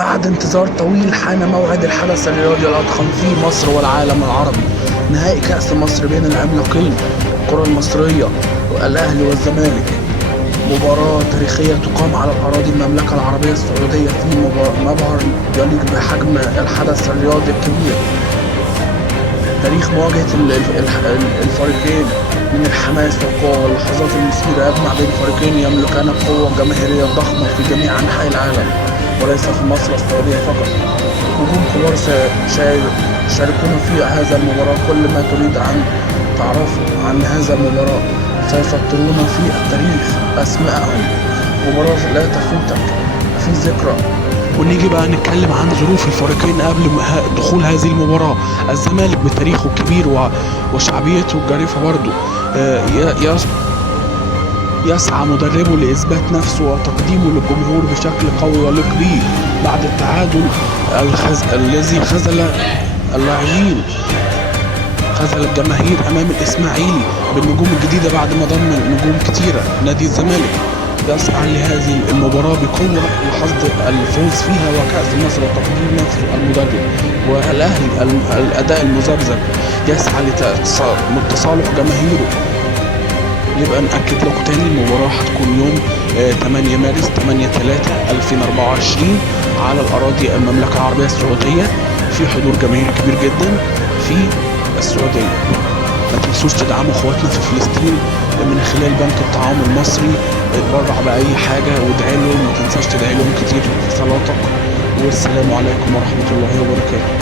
بعد انتظار طويل حان موعد الحدث الرياضي الأضخم في مصر والعالم العربي، نهائي كأس مصر بين العملاقين الكرة المصرية الأهلي والزمالك. مباراة تاريخية تقام على أراضي المملكة العربية السعودية في مظهر يليق بحجم الحدث الرياضي الكبير. تاريخ مواجهة الفريقين من الحماس والقوة واللحظات المثيرة يجمع بين فريقين يملكان قوة جماهيرية ضخمة في جميع أنحاء العالم وليس في مصر والسعودية فقط. نجوم كبار سيشاركون في هذا المباراة. كل ما تريد أن تعرفه عن هذا المباراة سيسطرون في التاريخ أسماءهم. مباراة لا تفوتك في ذكرى. ونيجي بقى نتكلم عن ظروف الفريقين قبل دخول هذه المباراة. الزمالك بتاريخه الكبير وشعبيته الجارفة برضه يسعى مدربه لإثبات نفسه وتقديمه للجمهور بشكل قوي وليق بيه بعد التعادل الذي خذل اللاعبين، خذل الجماهير أمام الإسماعيلي بالنجوم الجديدة بعد ما ضم نجوم كتيرة. نادي الزمالك يسعى لهذه المباراة بقوة لحصد الفوز فيها وكأس مصر وتقديم نفسه المدرب. والأهلي الأداء المذبذب يسعى لتصالح جماهيره. يبقى نأكد لكم تاني المباراة هتكون يوم 8 مارس 8/3/2024 على الأراضي المملكة العربية السعودية في حضور جماهيري كبير جدا في السعودية. ما تنسوش تدعموا اخواتنا في فلسطين من خلال بنك الطعام المصري. اتبرع بأي حاجة وادعي لهم، ما تنساش تدعي لهم كتير في صلاتك. والسلام عليكم ورحمة الله وبركاته.